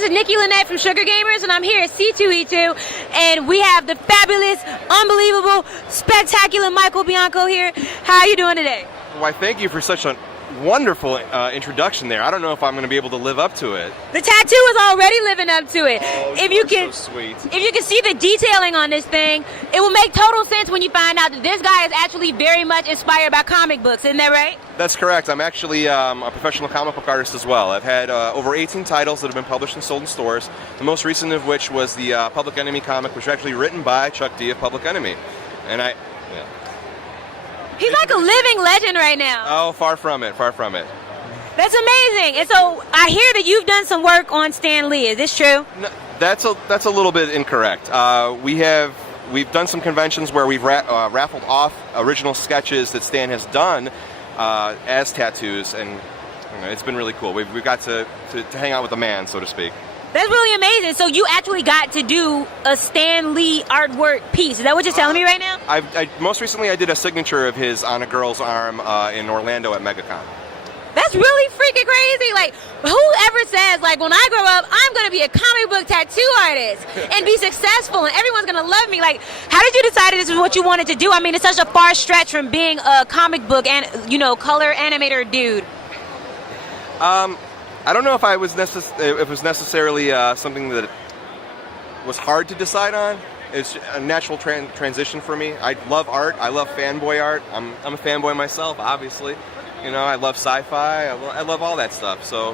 this is Nikki Lynette from Sugar Gamers, and I'm here at C2E2, and we have the fabulous, unbelievable, spectacular Michael Bianco here. How are you doing today? Why, thank you for such a wonderful introduction there. I don't know if I'm going to be able to live up to it. The tattoo is already living up to it. Oh, if you can, so sweet. If you can see the detailing on this thing, it will make total sense when you find out that this guy is actually very much inspired by comic books. Isn't that right? That's correct. I'm actually a professional comic book artist as well. I've had over 18 titles that have been published and sold in stores, the most recent of which was the Public Enemy comic, which was actually written by Chuck D of Public Enemy. And He's like a living legend right now. Oh, far from it, far from it. That's amazing. And so I hear that you've done some work on Stan Lee. Is this true? No, that's a little bit incorrect. We've done some conventions where we've raffled off original sketches that Stan has done as tattoos, and it's been really cool. We've got to hang out with the man, so to speak. That's really amazing. So you actually got to do a Stan Lee artwork piece. Is that what you're telling me right now? Most recently, I did a signature of his on a girl's arm in Orlando at MegaCon. That's really freaking crazy. Like, whoever says, like, when I grow up, I'm going to be a comic book tattoo artist and be successful and everyone's going to love me. Like, how did you decide this is what you wanted to do? I mean, it's such a far stretch from being a comic book and, color animator dude. I don't know if it was necessarily something that was hard to decide on. It's a natural transition for me. I love art. I love fanboy art. I'm a fanboy myself, obviously. I love sci-fi. I love all that stuff. So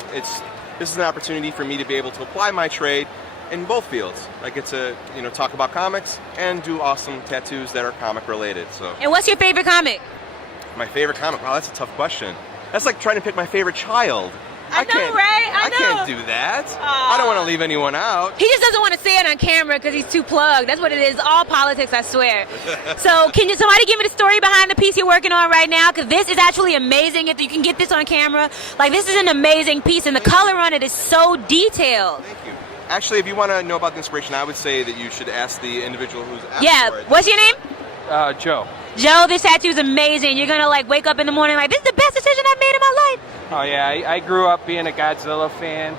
this is an opportunity for me to be able to apply my trade in both fields. I get to talk about comics and do awesome tattoos that are comic related. So. And what's your favorite comic? My favorite comic? Wow, that's a tough question. That's like trying to pick my favorite child. I know, right? I know. can't do that. I don't want to leave anyone out. He just doesn't want to say it on camera because he's too plugged. That's what it is. All politics, I swear. So can somebody give me the story behind the piece you're working on right now? Because this is actually amazing. If you can get this on camera, like, this is an amazing piece, and the color on it is so detailed. Thank you. Actually, if you want to know about the inspiration, I would say that you should ask the individual who's asked for it. What's your name? Joe. Joe, this tattoo is amazing. You're going to, wake up in the morning like, this is the best decision I've made in my life. Oh, yeah. I grew up being a Godzilla fan.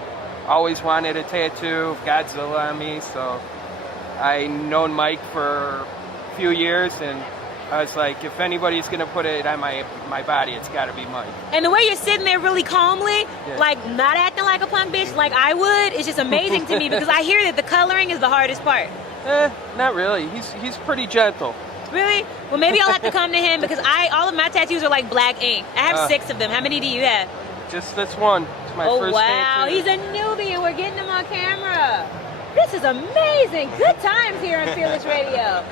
Always wanted a tattoo of Godzilla on me, so I known Mike for a few years, and I was like, if anybody's going to put it on my body, it's got to be Mike. And the way you're sitting there really calmly, Yeah. Not acting like a punk bitch like I would, is just amazing to me because I hear that the coloring is the hardest part. Not really. He's pretty gentle. Really? Well, maybe I'll have to come to him because all of my tattoos are like black ink. I have 6 of them. How many do you have? Just this one. It's my first wow. tattoo. He's a newbie and we're getting him on camera. This is amazing. Good times here on Fearless Radio.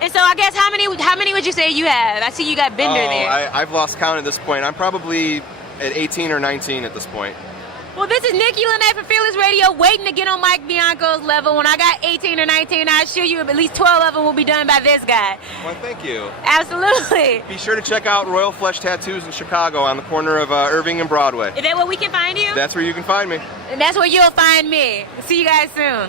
And so I guess how many would you say you have? I see you got Bender there. I've lost count at this point. I'm probably at 18 or 19 at this point. Well, this is Nikki Lynette from Fearless Radio, waiting to get on Mike Bianco's level. When I got 18 or 19, I assure you at least 12 of them will be done by this guy. Well, thank you. Absolutely. Be sure to check out Royal Flesh Tattoos in Chicago on the corner of Irving and Broadway. Is that where we can find you? That's where you can find me. And that's where you'll find me. See you guys soon.